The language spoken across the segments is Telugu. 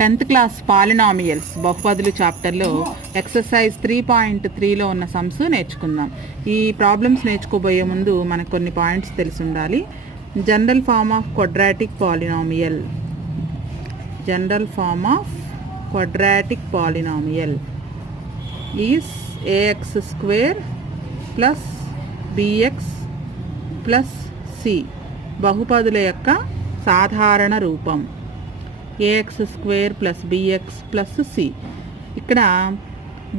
10th క్లాస్ పాలినామియల్స్ బహుపదులు చాప్టర్లో ఎక్సర్సైజ్ 3.3లో ఉన్న సమ్స్ నేర్చుకుందాం. ఈ ప్రాబ్లమ్స్ నేర్చుకోబోయే ముందు మనకు కొన్ని పాయింట్స్ తెలిసి ఉండాలి. General form of quadratic polynomial. General form of quadratic polynomial is ax square plus bx plus c. బహుపదుల యొక్క సాధారణ రూపం ax square plus bx plus c. ఇక్కడ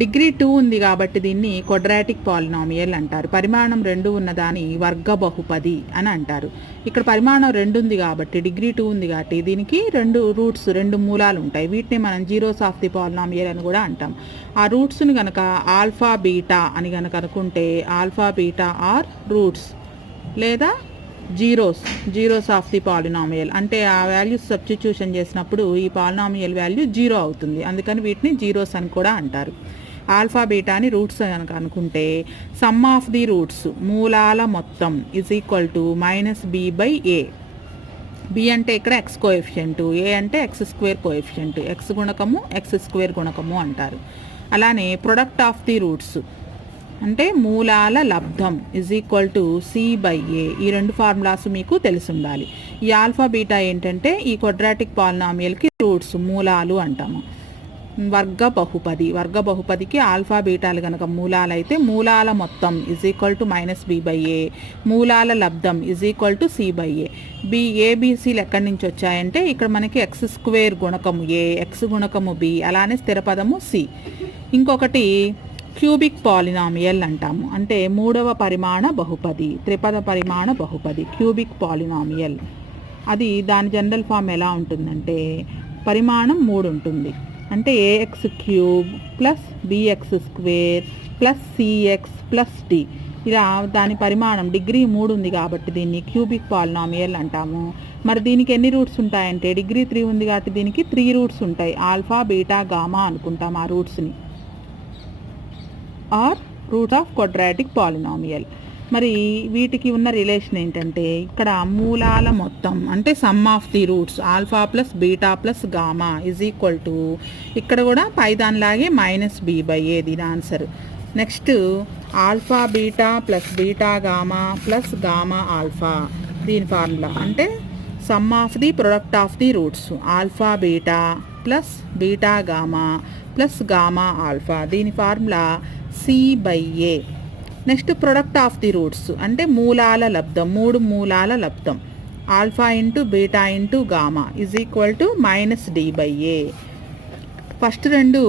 డిగ్రీ 2 ఉంది కాబట్టి దీన్ని క్వాడ్రాటిక్ పాలినామియల్ అంటారు. పరిమాణం 2 ఉన్నదాని వర్గ బహుపది అని అంటారు. ఇక్కడ పరిమాణం 2 ఉంది కాబట్టి, డిగ్రీ 2 ఉంది కాబట్టి దీనికి 2 రూట్స్, 2 మూలాలు ఉంటాయి. వీటిని మనం జీరోస్ ఆఫ్ ది పాలినామియల్ అని కూడా అంటాం. ఆ రూట్స్ని కనుక ఆల్ఫా బీటా అని కనుక అనుకుంటే ఆల్ఫా బీటా ఆర్ రూట్స్, లేదా జీరోస్ ఆఫ్ ది పాలినామియల్. అంటే ఆ వాల్యూస్ సబ్స్టిట్యూషన్ చేసినప్పుడు ఈ పాలినామియల్ వాల్యూ 0 అవుతుంది. అందుకని వీటిని జీరోస్ అని కూడా అంటారు. ఆల్ఫా బీటాని రూట్స్ కనుక అనుకుంటే సమ్ ఆఫ్ ది రూట్స్, మూలాల మొత్తం, is equal to -b/a. b అంటే ఇక్కడ x కోఎఫిషియంట్, a అంటే x స్క్వేర్ కోఎఫిషియంట్, x గుణకము x స్క్వేర్ గుణకము అంటారు. అలానే ప్రొడక్ట్ ఆఫ్ ది రూట్స్ అంటే మూలాల లబ్ధం ఈజ్ ఈక్వల్ టు c/a. ఈ 2 ఫార్ములాస్ మీకు తెలిసి ఉండాలి. ఈ ఆల్ఫా బీటా ఏంటంటే ఈ క్వాడ్రాటిక్ పాలినామియల్కి రూట్స్, మూలాలు అంటాము. వర్గ బహుపదికి ఆల్ఫా బీటాలు కనుక మూలాలు అయితే మూలాల మొత్తం ఈజ్ ఈక్వల్ టు -b/a, మూలాల లబ్ధం ఈజ్ ఈక్వల్ టు c/a. ఏబిసిలు ఎక్కడి నుంచి వచ్చాయంటే ఇక్కడ మనకి x స్క్వేర్ గుణకము a, x గుణకము b, అలానే స్థిరపదము c. ఇంకొకటి క్యూబిక్ పాలినామియల్ అంటాము. అంటే 3వ పరిమాణ బహుపది, త్రిపద పరిమాణ బహుపది, క్యూబిక్ పాలినామియల్. అది దాని జనరల్ ఫామ్ ఎలా ఉంటుందంటే పరిమాణం 3 ఉంటుంది. అంటే ax cube plus bx square plus cx plus d. ఇలా దాని పరిమాణం డిగ్రీ 3 ఉంది కాబట్టి దీన్ని క్యూబిక్ పాలినామియల్ అంటాము. మరి దీనికి ఎన్ని రూట్స్ ఉంటాయంటే డిగ్రీ 3 ఉంది కాబట్టి దీనికి 3 రూట్స్ ఉంటాయి. ఆల్ఫా బీటా గామా అనుకుంటాం ఆ రూట్స్ని, are root of quadratic polynomial. మరి వీటికి ఉన్న రిలేషన్ ఏంటంటే ఇక్కడ మూలాల మొత్తం అంటే sum of the roots alpha plus beta plus gamma is equal to, ఇక్కడ కూడా పైదానిలాగే -b/a దీని answer. Next alpha beta plus beta gamma plus gamma alpha, దీని ఫార్ములా అంటే sum of the product of the roots alpha beta plus beta gamma plus gamma alpha, దీని formula c/a. Next product of the roots అంటే మూలాల లబ్ధం, 3 మూలాల లబ్ధం alpha into beta into gamma is equal to -d/a. First 2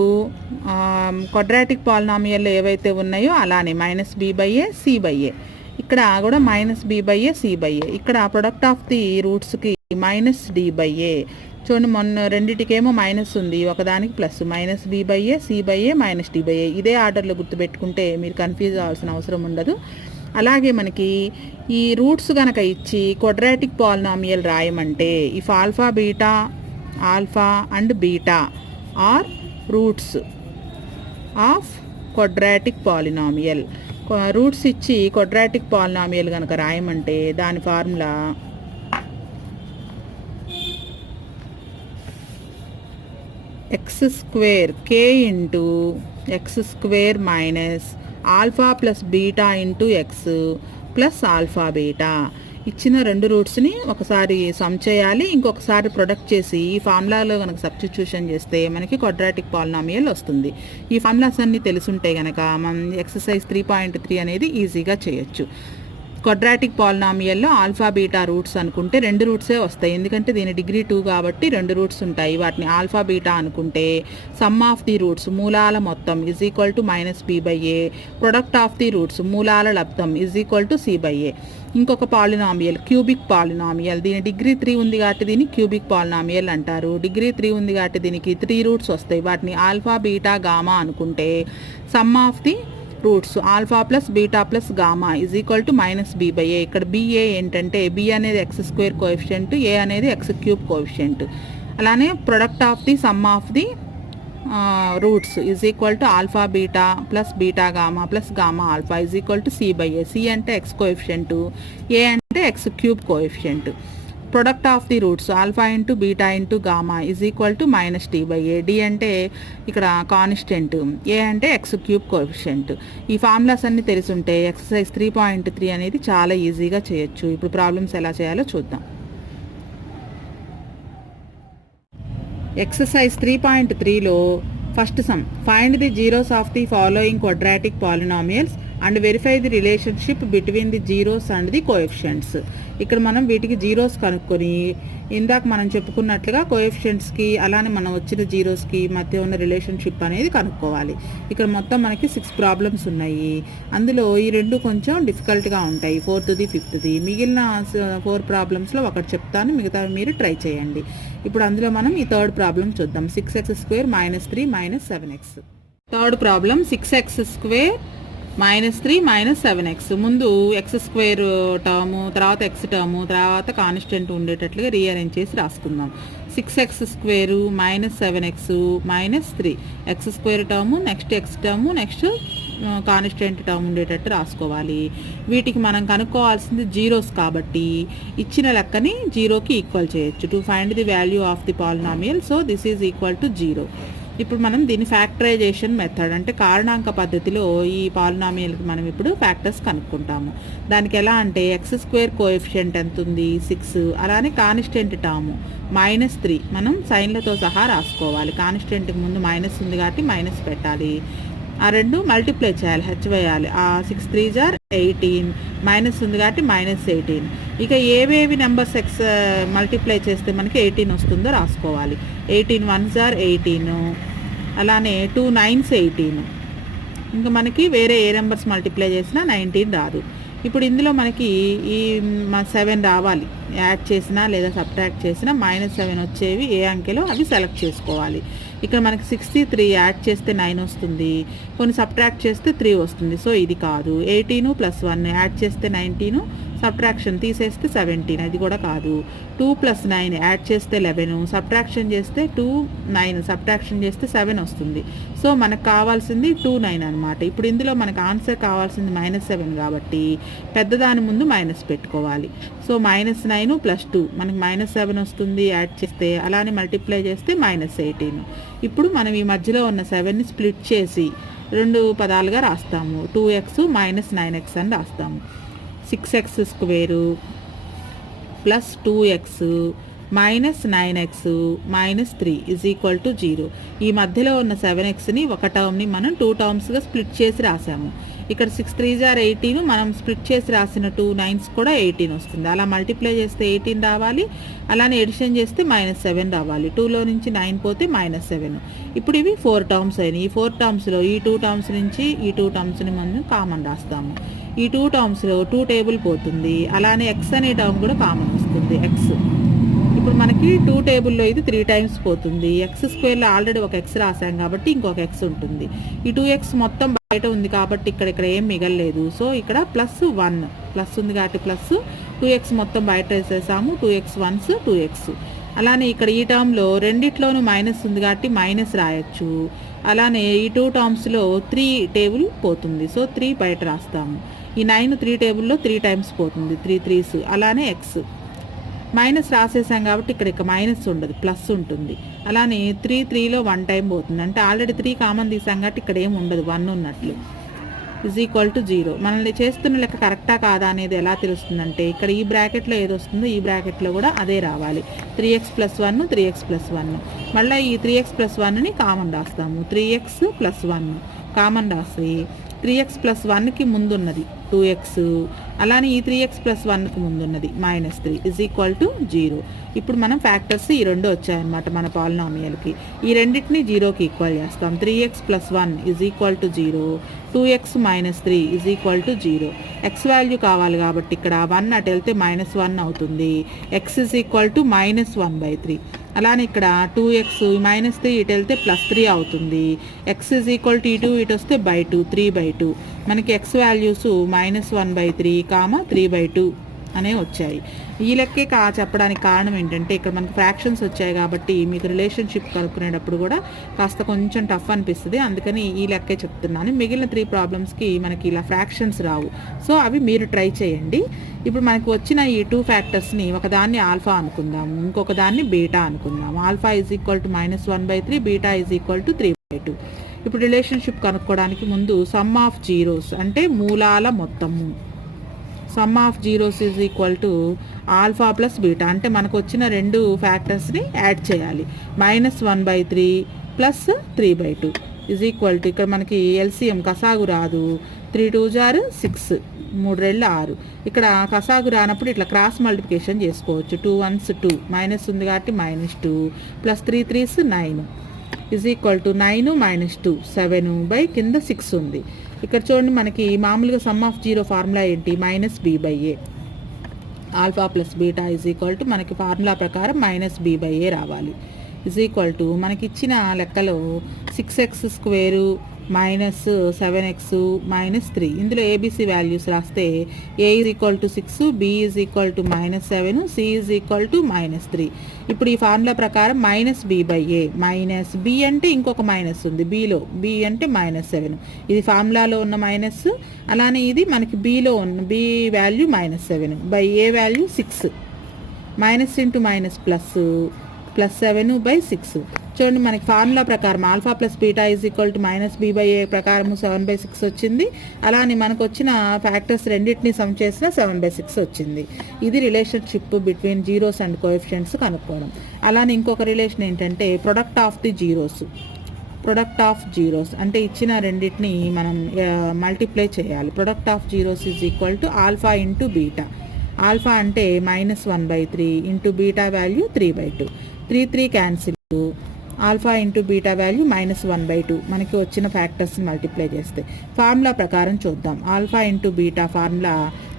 quadratic polynomial ఏవైతే ఉన్నాయో అలానే -b/a, c/a. ఇక్కడ కూడా -b/a, c/a. ఇక్కడ ప్రొడక్ట్ ఆఫ్ ది రూట్స్కి -d/a. చూడండి, మొన్న రెండిటికేమో మైనస్ ఉంది, ఒకదానికి ప్లస్. -b/a, c/a, -d/a. ఇదే ఆర్డర్లో గుర్తుపెట్టుకుంటే మీరు కన్ఫ్యూజ్ అవ్వాల్సిన అవసరం ఉండదు. అలాగే మనకి ఈ రూట్స్ కనుక ఇచ్చి క్వాడ్రాటిక్ పాలినామియల్ రాయమంటే if alpha beta, alpha and beta are roots of quadratic polynomial, roots ఇచ్చి క్వాడ్రాటిక్ పాలినామియల్ కనుక రాయమంటే దాని formula x square k into x square minus alpha plus beta into x plus alpha beta. ఇచ్చిన 2 రూట్స్ని ఒకసారి సమ్ చేయాలి, ఇంకొకసారి ప్రొడక్ట్ చేసి ఈ ఫార్ములాలో కనుక సబ్స్టిట్యూషన్ చేస్తే మనకి క్వాడ్రాటిక్ పాలినామియల్ వస్తుంది. ఈ ఫార్ములాస్ అన్నీ తెలుసుంటే కనుక మనం ఎక్సర్సైజ్ 3.3 అనేది ఈజీగా చేయొచ్చు. క్వాడ్రాటిక్ పాలినామియల్లో ఆల్ఫా బీటా రూట్స్ అనుకుంటే 2 రూట్సే వస్తాయి, ఎందుకంటే దీని డిగ్రీ 2 కాబట్టి 2 రూట్స్ ఉంటాయి. వాటిని ఆల్ఫా బీటా అనుకుంటే సమ్ ఆఫ్ ది రూట్స్ మూలాల మొత్తం is equal to -b/a, product of the roots మూలాల లబ్ధం ఈజ్ ఈక్వల్ టు c/a. ఇంకొక పాలినామియల్ క్యూబిక్ పాలినామియల్, దీని డిగ్రీ 3 ఉంది కాబట్టి దీన్ని క్యూబిక్ పాలినామియల్ అంటారు. డిగ్రీ 3 ఉంది కాబట్టి దీనికి 3 రూట్స్ వస్తాయి. వాటిని ఆల్ఫా బీటా గామా అనుకుంటే some of the roots alpha plus beta plus gamma is equal to -b/a. ఇక్కడ ba ఏంటంటే b అనేది x స్క్వేర్ కోఎఫిషియంట్, a అనేది x క్యూబ్ కోఎఫిషియంట్. అలానే product of the some of the roots is equal to alpha beta plus beta gamma plus gamma alpha is equal to c/a. c అంటే x కోఎఫిషియంట్, a అంటే x cube coefficient. Product of the roots alpha into beta into gamma is equal to -t/a. D అంటే ఇక్కడ కాన్స్టెంట్, ఏ అంటే x³ కోఎఫిషియంట్. ఈ ఫార్ములాస్ అన్ని తెలుసుంటే ఎక్సర్సైజ్ 3.3 అనేది చాలా ఈజీగా చేయొచ్చు. ఇప్పుడు ప్రాబ్లమ్స్ ఎలా చేయాలో చూద్దాం. ఎక్సర్సైజ్ 3.3లో first sum, find the zeros of the following quadratic polynomials and verify the relationship between the zeros and the coefficients. ఇక్కడ మనం వీటికి జీరోస్ కనుక్కొని ఇందాక మనం చెప్పుకున్నట్లుగా కోఎఫిషియంట్స్కి అలానే మనం వచ్చిన జీరోస్కి మధ్య ఉన్న రిలేషన్షిప్ అనేది కనుక్కోవాలి. ఇక్కడ మొత్తం మనకి 6 ప్రాబ్లమ్స్ ఉన్నాయి. అందులో ఈ 2 కొంచెం డిఫికల్ట్గా ఉంటాయి, 4th, 5th. మిగిలిన 4 ప్రాబ్లమ్స్లో ఒకటి చెప్తాను, మిగతా మీరు ట్రై చేయండి. ఇప్పుడు అందులో మనం ఈ 3rd ప్రాబ్లం చూద్దాం. 6x² - 3 - 7x. 3rd problem 6x² -3 - 7x. ముందు x² టర్ము, తర్వాత x టర్ము, తర్వాత కాన్స్టెంట్ ఉండేటట్లుగా రీఅరేంజ్ చేసి రాసుకుందాం. 6x² - 7x -3, x² term, next x term, next constant term ఉండేటట్టు రాసుకోవాలి. వీటికి మనం కనుక్కోవాల్సింది జీరోస్ కాబట్టి ఇచ్చిన లెక్కని జీరోకి ఈక్వల్ చేయొచ్చు. To find the value of the polynomial, so this is equal to 0. ఇప్పుడు మనం దీన్ని ఫ్యాక్టరైజేషన్ మెథడ్ అంటే కారణాంక పద్ధతిలో ఈ పాలినామియల్కి మనం ఇప్పుడు ఫ్యాక్టర్స్ కనుక్కుంటాము. దానికి ఎలా అంటే x² కోఎఫిషియంట్ ఎంత ఉంది, 6. అలానే కాన్స్టెంట్ టర్మ్ -3 మనం సైన్లతో సహా రాసుకోవాలి. కాన్స్టెంట్కి ముందు మైనస్ ఉంది కాబట్టి మైనస్ పెట్టాలి. ఆ 2 మల్టిప్లై చేయాలి, హెచ్ వేయాలి. ఆ 6 3s are 18, మైనస్ ఉంది కాబట్టి -18. ఇక ఏవేవి నెంబర్స్ మల్టిప్లై చేస్తే మనకి 18 వస్తుందో రాసుకోవాలి. 18 1s are 18, అలానే 2 9s 18. ఇంకా మనకి వేరే ఏ నెంబర్స్ మల్టిప్లై చేసినా 19 రాదు. ఇప్పుడు ఇందులో మనకి ఈ 7 రావాలి, యాడ్ చేసినా లేదా సబ్ట్రాక్ట్ చేసినా -7 వచ్చేవి ఏ అంకెలో అవి సెలెక్ట్ చేసుకోవాలి. ఇక్కడ మనకి 63 యాడ్ చేస్తే 9 వస్తుంది, కొన్ని సబ్ట్రాక్ట్ చేస్తే 3 వస్తుంది. సో ఇది కాదు. 18 + 1 యాడ్ చేస్తే 19, సబ్ట్రాక్షన్ తీసేస్తే 17, అది కూడా కాదు. 2 + 9 యాడ్ చేస్తే 11, సబ్ట్రాక్షన్ చేస్తే 2 9, సబ్ట్రాక్షన్ చేస్తే 7 వస్తుంది. సో మనకు కావాల్సింది 2 9 అనమాట. ఇప్పుడు ఇందులో మనకు ఆన్సర్ కావాల్సింది -7 కాబట్టి పెద్దదాని ముందు మైనస్ పెట్టుకోవాలి. సో -9 + 2 మనకి -7 వస్తుంది యాడ్ చేస్తే, అలానే మల్టిప్లై చేస్తే -18. ఇప్పుడు మనం ఈ మధ్యలో ఉన్న 7ని స్ప్లిట్ చేసి 2 పదాలుగా రాస్తాము. 2x - 9x అని రాస్తాము. 6x² + 2x - 9x - 3 is equal to 0. ఈ మధ్యలో ఉన్న 7xని ఒక టర్మ్ని మనం 2 టర్మ్స్గా స్ప్లిట్ చేసి రాసాము. ఇక్కడ 6 3s are 18, మనం స్ప్లిట్ చేసి రాసిన 2 9s కూడా 18 వస్తుంది. అలా మల్టిప్లై చేస్తే 18 రావాలి, అలానే ఎడిషన్ చేస్తే -7 రావాలి. 2లో నుంచి 9 పోతే -7. ఇప్పుడు ఇవి 4 టర్మ్స్ అయినాయి. ఈ 4 టర్మ్స్లో ఈ 2 టర్మ్స్ నుంచి ఈ 2 టర్మ్స్ని మనం కామన్ రాస్తాము. ఈ 2 టర్మ్స్లో 2 టేబుల్ పోతుంది, అలానే x అనే టర్మ్ కూడా కామన్ వస్తుంది, x. ఇప్పుడు మనకి 2 టేబుల్లో ఇది 3 టైమ్స్ పోతుంది. x² ఆల్రెడీ ఒక x రాసాం కాబట్టి ఇంకొక x ఉంటుంది. ఈ 2x మొత్తం బయట ఉంది కాబట్టి ఇక్కడ ఏం మిగలలేదు. సో ఇక్కడ +1 ప్లస్ ఉంది కాబట్టి ప్లస్, 2x మొత్తం బయట వేసేసాము. 2x 1s 2x. అలానే ఇక్కడ ఈ టర్మ్లో రెండిట్లోనూ మైనస్ ఉంది కాబట్టి మైనస్ రాయొచ్చు. అలానే ఈ 2 టర్మ్స్లో 3 టేబుల్ పోతుంది, సో 3 బయట రాస్తాము. ఈ 9 3 టేబుల్లో 3 టైమ్స్ పోతుంది, 3 3s. అలానే x మైనస్ రాసేసాం కాబట్టి ఇక్కడ మైనస్ ఉండదు, ప్లస్ ఉంటుంది. అలానే 3 3లో 1 టైం పోతుంది, అంటే ఆల్రెడీ 3 కామన్ తీసాం కాబట్టి ఇక్కడ ఏమి ఉండదు, 1 ఉన్నట్లు. Is equal to 0. మనల్ని చేస్తున్న లెక్క కరెక్టా కాదా అనేది ఎలా తెలుస్తుందంటే ఇక్కడ ఈ బ్రాకెట్లో ఏది వస్తుందో ఈ బ్రాకెట్లో కూడా అదే రావాలి. 3x + 1 3x + 1. మళ్ళీ ఈ 3x + 1ని కామన్ రాస్తాము. 3x + 1 కామన్ రాసి 3x + 1కి ముందున్నది 2x, అలానే ఈ 3x + 1కి ముందున్నది -3 ఈజ్ ఈక్వల్ టు 0. ఇప్పుడు మనం ఫ్యాక్టర్స్ ఈ 2 వచ్చాయన్నమాట మన పాలినామియల్కి. ఈ రెండింటిని 0కి ఈక్వల్ చేస్తాం. 3x + 1 is equal to 0, 2x - 3 is equal to 0. x value కావాలి కాబట్టి ఇక్కడ 1 అటు వెళ్తే -1 అవుతుంది. x is equal to -1/3. అలానే ఇక్కడ 2x -3 ఇటు వెళ్తే +3 అవుతుంది. x ఈజ్ ఈక్వల్ టు ఇటు వస్తే /2 3/2. మనకి x వాల్యూస్ -1/3, 3/2 అనేవి వచ్చాయి. ఈ లెక్కే చెప్పడానికి కారణం ఏంటంటే ఇక్కడ మనకు ఫ్రాక్షన్స్ వచ్చాయి కాబట్టి మీకు రిలేషన్షిప్ కనుక్కునేటప్పుడు కూడా కాస్త కొంచెం టఫ్ అనిపిస్తుంది. అందుకని ఈ లెక్కే చెప్తున్నాను. మిగిలిన 3 ప్రాబ్లమ్స్కి మనకి ఇలా ఫ్రాక్షన్స్ రావు. సో అవి మీరు ట్రై చేయండి. ఇప్పుడు మనకు వచ్చిన ఈ 2 ఫ్యాక్టర్స్ని ఒకదాన్ని ఆల్ఫా అనుకుందాము, ఇంకొక దాన్ని బీటా అనుకుందాము. Alpha is equal to -1/3, beta is equal to 3/2. ఇప్పుడు రిలేషన్షిప్ కనుక్కోవడానికి ముందు సమ్ ఆఫ్ జీరోస్ అంటే మూలాల మొత్తము, some of zeros is equal to alpha plus beta అంటే మనకు వచ్చిన 2 ఫ్యాక్టర్స్ని యాడ్ చేయాలి. -1/3 ప్లస్ 3/2 ఈజ్ ఈక్వల్ టు ఇక్కడ మనకి ఎల్సిఎం కసాగు రాదు. 3 2s are 6, 3 2 6. ఇక్కడ కసాగు రానప్పుడు ఇట్లా క్రాస్ మల్టిప్లికేషన్ చేసుకోవచ్చు. 2 1s 2, మైనస్ ఉంది కాబట్టి -2 plus 3 3s 9 is equal to 9 - 2 7 by కింద 6 ఉంది. ఇక్కడ చూడండి మనకి మామూలుగా సమ్ ఆఫ్ జీరో ఫార్ములా ఏంటి, -b/a. Alpha plus beta is equal to మనకి ఫార్ములా ప్రకారం -b/a రావాలి. ఈజ్ ఈక్వల్ టు మనకి ఇచ్చిన లెక్కలో 6x² -7x -3 ఇందులో ఏబిసి వాల్యూస్ రాస్తే a is equal to 6, b is equal to -7, c is equal to -3. ఇప్పుడు ఈ ఫార్ములా ప్రకారం -b/a, b అంటే ఇంకొక మైనస్ ఉంది బీలో, b అంటే -7. ఇది ఫార్ములాలో ఉన్న మైనస్, అలానే ఇది మనకి బీలో ఉన్న b value -7 by a value 6, minus into minus plus 7/6. చూడండి మనకి ఫార్ములా ప్రకారం alpha plus beta is equal to -b/a ప్రకారం 7/6 వచ్చింది. అలానే మనకు వచ్చిన ఫ్యాక్టర్స్ రెండింటిని సమ్ చేసిన 7/6 వచ్చింది. ఇది relationship between zeros and coefficients కనుక్కోవడం. అలానే ఇంకొక రిలేషన్ ఏంటంటే product of the zeros. Product of zeros అంటే ఇచ్చిన రెండింటిని మనం మల్టిప్లై చేయాలి. Product of zeros is equal to alpha into beta. Alpha అంటే -1/3 into beta value 3/2. 3 3 cancel. Alpha into beta value -1/2 మనకి వచ్చిన ఫ్యాక్టర్స్ని మల్టిప్లై చేస్తే ఫార్ములా ప్రకారం చూద్దాం. Alpha into beta formula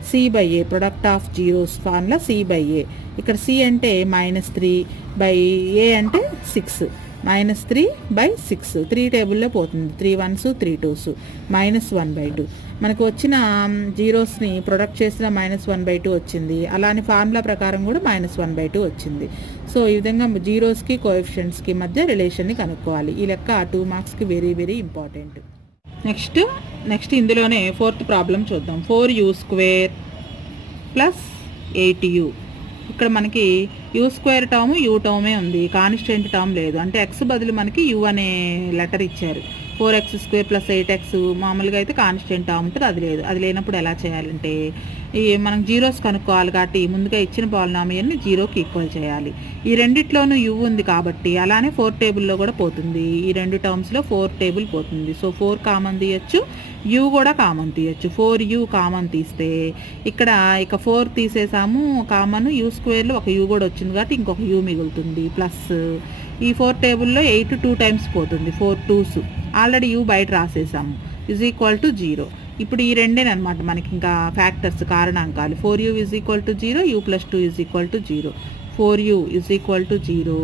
c/a, product of zeros formula c/a. ఇక్కడ c అంటే -3/a అంటే 6, -3/6. 3 టేబుల్లో పోతుంది, 3 1s 3 2s -1/2. మనకు వచ్చిన జీరోస్ని ప్రొడక్ట్ చేసిన -1/2 వచ్చింది. అలానే ఫార్ములా ప్రకారం కూడా -1/2 వచ్చింది. సో ఈ విధంగా జీరోస్కి కోఎఫిషియెంట్స్కి మధ్య రిలేషన్ని కనుక్కోవాలి. ఈ లెక్క 2 మార్క్స్కి వెరీ వెరీ ఇంపార్టెంట్. నెక్స్ట్ ఇందులోనే 4th ప్రాబ్లం చూద్దాం. 4u² plus 8u. ఇక్కడ మనకి u² టర్మ్ u టర్మే ఉంది, కాన్స్టెంట్ టర్మ్ లేదు. అంటే x బదులు మనకి u అనే లెటర్ ఇచ్చారు. 4x² ప్లస్ 8x మామూలుగా అయితే కాన్స్టెంట్ టర్మ్ ఉంటుంది, అది లేదు. అది లేనప్పుడు ఎలా చేయాలంటే మనం జీరోస్ కనుక్కోవాలి కాబట్టి ముందుగా ఇచ్చిన పాలినామియల్ని జీరోకి ఈక్వల్ చేయాలి. ఈ రెండిట్లోనూ u ఉంది కాబట్టి అలానే 4 టేబుల్లో కూడా పోతుంది. ఈ 2 టర్మ్స్లో 4 టేబుల్ పోతుంది. సో 4 కామన్ తీయచ్చు, u కూడా కామన్ తీయచ్చు. 4u కామన్ తీస్తే ఇక్కడ ఇక 4 తీసేసాము కామన్, u² ఒక u కూడా వచ్చింది కాబట్టి ఇంకొక u మిగులుతుంది. ప్లస్ ఈ 4 టేబుల్లో 8 2 టైమ్స్ పోతుంది, 4 2s. ఆల్రెడీ u బయట రాసేసాము, ఈజ్ ఈక్వల్ టు 0. ఇప్పుడు ఈ రెండేనమాట మనకి ఇంకా ఫ్యాక్టర్స్, కారణాంకాలు. 4u is equal to 0, u + 2 is equal to 0. 4u is equal to 0,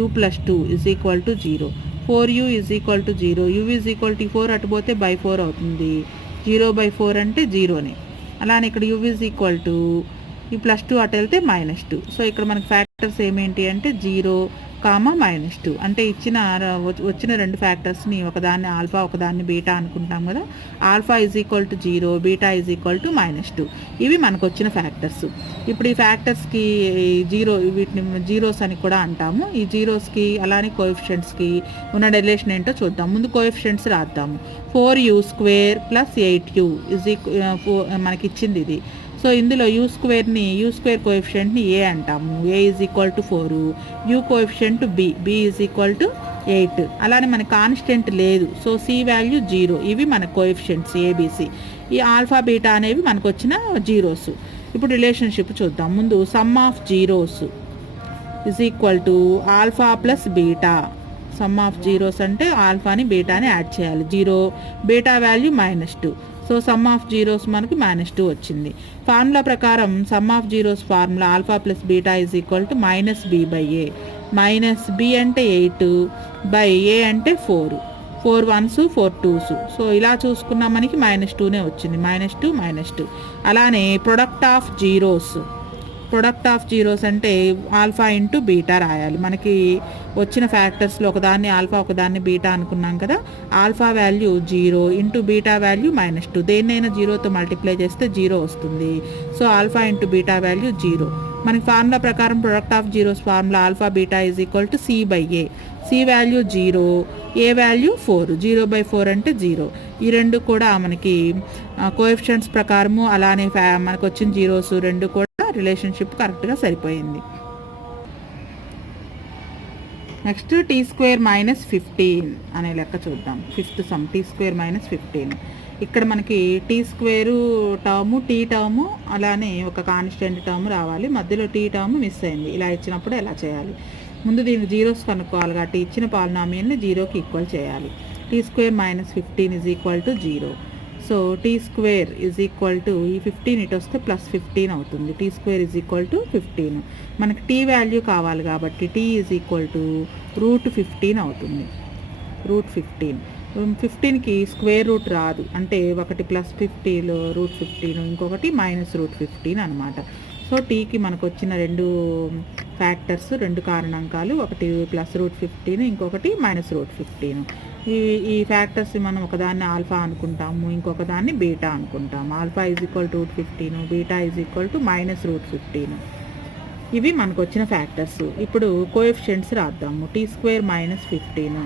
u + 2 is equal to 0. 4u is equal to 0, u is equal to 4 అటుపోతే /4 అవుతుంది. 0/4 అంటే 0నే. అలానే ఇక్కడ u ఈజ్ ఈక్వల్ టు ఈ +2 అటు వెళ్తే -2. సో ఇక్కడ మనకి ఫ్యాక్టర్స్ ఏమేంటి అంటే 0, -2. అంటే వచ్చిన 2 ఫ్యాక్టర్స్ని ఒకదాన్ని ఆల్ఫా ఒకదాన్ని బీటా అనుకుంటాం కదా. Alpha is equal to 0, beta is equal to -2. ఇవి మనకు వచ్చిన ఫ్యాక్టర్స్. ఇప్పుడు ఈ ఫ్యాక్టర్స్కి వీటిని జీరోస్ అని కూడా అంటాము. ఈ జీరోస్కి అలానే కోఎఫిషియెంట్స్కి ఉన్న రిలేషన్ ఏంటో చూద్దాం. ముందు coefficients రాద్దాము. 4u² plus 8u is మనకి ఇచ్చింది ఇది. సో ఇందులో u² కోఎఫిషియెంట్ని a అంటాము. a is equal to 4, u coefficient b is equal to 8. అలానే మనకి కాన్స్టెంట్ లేదు, సో c వాల్యూ 0. ఇవి మన కోఎఫిషియెంట్స్ ABC. ఈ ఆల్ఫా బీటా అనేవి మనకు వచ్చిన జీరోస్. ఇప్పుడు రిలేషన్షిప్ చూద్దాం. ముందు some of zeros is equal to alpha plus beta. Some of zeros అంటే ఆల్ఫాని బీటాని యాడ్ చేయాలి. 0 beta value -2. So some of zeros మనకు -2 వచ్చింది. ఫార్ములా ప్రకారం some of zeros formula alpha plus beta is equal to -b/a. -b అంటే 8 బై a అంటే 4. 4 1s 4 2s. సో ఇలా చూసుకున్నా మనకి -2నే వచ్చింది. -2 -2. అలానే product of zeros. Product of zeros అంటే ఆల్ఫా ఇంటూ బీటా రాయాలి. మనకి వచ్చిన ఫ్యాక్టర్స్లో ఒకదాన్ని ఆల్ఫా ఒకదాన్ని బీటా అనుకున్నాం కదా. Alpha value 0 into beta value -2. దేన్నైనా 0తో మల్టిప్లై చేస్తే 0 వస్తుంది. So alpha into beta value 0. మనకి ఫార్ములా ప్రకారం product of zeros formula alpha beta is equal to C/A. C value 0, A value 4. 0/4 అంటే 0. ఈ రెండు కూడా మనకి కోఎఫిషియంట్స్ ప్రకారము అలానే మనకు వచ్చిన జీరోస్ రెండు కూడా రిలేషన్షిప్ కరెక్ట్గా సరిపోయింది. నెక్స్ట్ t² -15 అనే లెక్క చూద్దాం. 5th some t² -15. ఇక్కడ మనకి t² టర్ము టీ టర్ము అలానే ఒక కాన్స్టెంట్ టర్మ్ రావాలి. మధ్యలో టీ టర్మ్ మిస్ అయింది. ఇలా ఇచ్చినప్పుడు ఎలా చేయాలి? ముందు దీనికి జీరోస్ కనుక్కోవాలి కాబట్టి ఇచ్చిన పాలినామియల్ని 0కి ఈక్వల్ చేయాలి. t² -15 is equal to 0. So t² is equal to ఈ 15 ఇటు వస్తే +15 అవుతుంది. t² is equal to 15. మనకి t వాల్యూ కావాలి కాబట్టి t ఈజ్ ఈక్వల్ టు √15 అవుతుంది. √15. 15కి స్క్వేర్ రూట్ రాదు, అంటే ఒకటి +50లో √15 ఇంకొకటి -√15 అనమాట. సో టీకి మనకు వచ్చిన రెండు ఫ్యాక్టర్స్, రెండు కారణాంకాలు, ఒకటి +√15 ఇంకొకటి -√15. ఈ ఫ్యాక్టర్స్ మనం ఒకదాన్ని ఆల్ఫా అనుకుంటాము, ఇంకొక దాన్ని బీటా అనుకుంటాము. Alpha is equal to √15, beta is equal to -√15. ఇవి మనకు వచ్చిన ఫ్యాక్టర్స్. ఇప్పుడు కోఎఫిషియంట్స్ రాద్దాము. t² -15.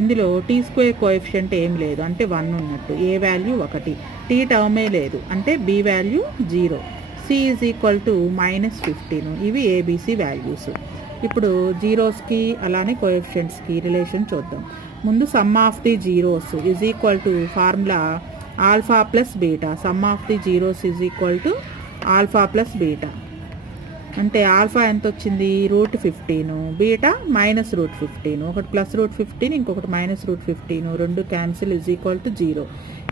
ఇందులో t² కోఎఫిషియంట్ ఏం లేదు, అంటే 1 ఉన్నట్టు. ఏ వాల్యూ 1, టీ టర్మే లేదు, అంటే B value 0. C is equal to -15. ఇవి ఏబిసి వాల్యూస్. ఇప్పుడు జీరోస్కి అలానే కోఎఫిషియంట్స్కి రిలేషన్ చూద్దాం. ముందు some of the zeros is equal to formula alpha plus beta. Some of the zeros is equal to alpha plus beta. అంటే ఆల్ఫా ఎంత వచ్చింది? √15, బీటా -√15. ఒకటి +√15 ఇంకొకటి -√15, రెండు క్యాన్సిల్ ఈజ్ ఈక్వల్ టు 0.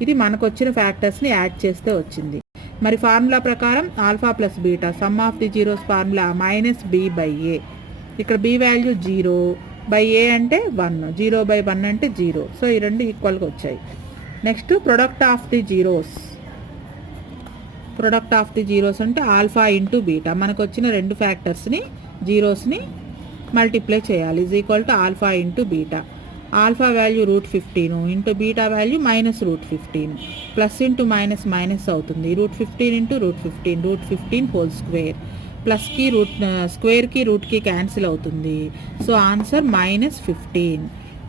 ఇది మనకు వచ్చిన ఫ్యాక్టర్స్ని యాడ్ చేస్తే వచ్చింది. మరి ఫార్ములా ప్రకారం alpha plus beta some of the zeros formula -b/a. ఇక్కడ b వాల్యూ 0, a అంటే 1, 0/1 అంటే 0. సో ఈ రెండు ఈక్వల్గా వచ్చాయి. Next product of the zeros. Product of the zeros అంటే ఆల్ఫా ఇంటూ బీటా. మనకు వచ్చిన రెండు ఫ్యాక్టర్స్ని జీరోస్ని మల్టిప్లై చేయాలి. Is equal to alpha into beta. Alpha value √15 into beta value -√15. Plus into minus అవుతుంది. √15 ఇంటూ √15, √15 హోల్ స్క్వేర్. ప్లస్కి స్క్వేర్కి రూట్కి క్యాన్సిల్ అవుతుంది. So answer -15.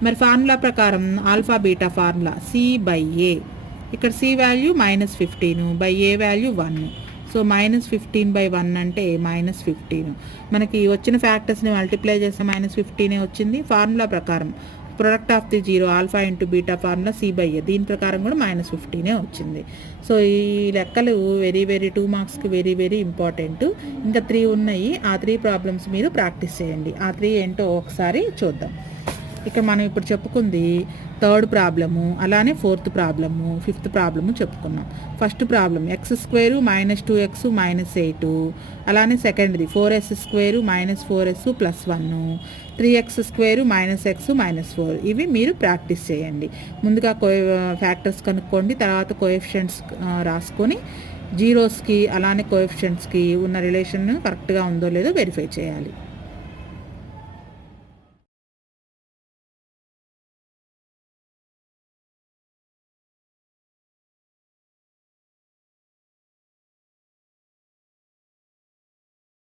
మరి ఫార్ములా ప్రకారం ఆల్ఫా బీటా ఫార్ములా C/A. ఇక్కడ C వాల్యూ -15, ఏ వాల్యూ 1. సో -15/1 అంటే -15. మనకి వచ్చిన ఫ్యాక్టర్స్ని మల్టిప్లై చేస్తే -15 వచ్చింది. ఫార్ములా ప్రకారం product of the zero alpha into beta formula C/A. దీని ప్రకారం కూడా -15 వచ్చింది. సో ఈ లెక్కలు వెరీ 2 మార్క్స్కి వెరీ ఇంపార్టెంట్. ఇంకా 3 ఉన్నాయి. ఆ 3 ప్రాబ్లమ్స్ మీరు ప్రాక్టీస్ చేయండి. ఆ 3 ఏంటో ఒకసారి చూద్దాం. ఇక మనం ఇప్పుడు చెప్పుకుంది 3rd ప్రాబ్లము, అలానే 4th ప్రాబ్లము, 5th ప్రాబ్లము చెప్పుకున్నాం. ఫస్ట్ ప్రాబ్లం x² -2x -8, అలానే సెకండ్ది 4s² -4s +1, 3x² -x -4. ఇవి మీరు ప్రాక్టీస్ చేయండి. ముందుగా ఫ్యాక్టర్స్ కనుక్కోండి, తర్వాత కోఎఫిషియంట్స్ రాసుకొని జీరోస్కి అలానే కోఎఫిషియంట్స్కి ఉన్న రిలేషన్ కరెక్ట్గా ఉందో లేదో వెరిఫై చేయాలి.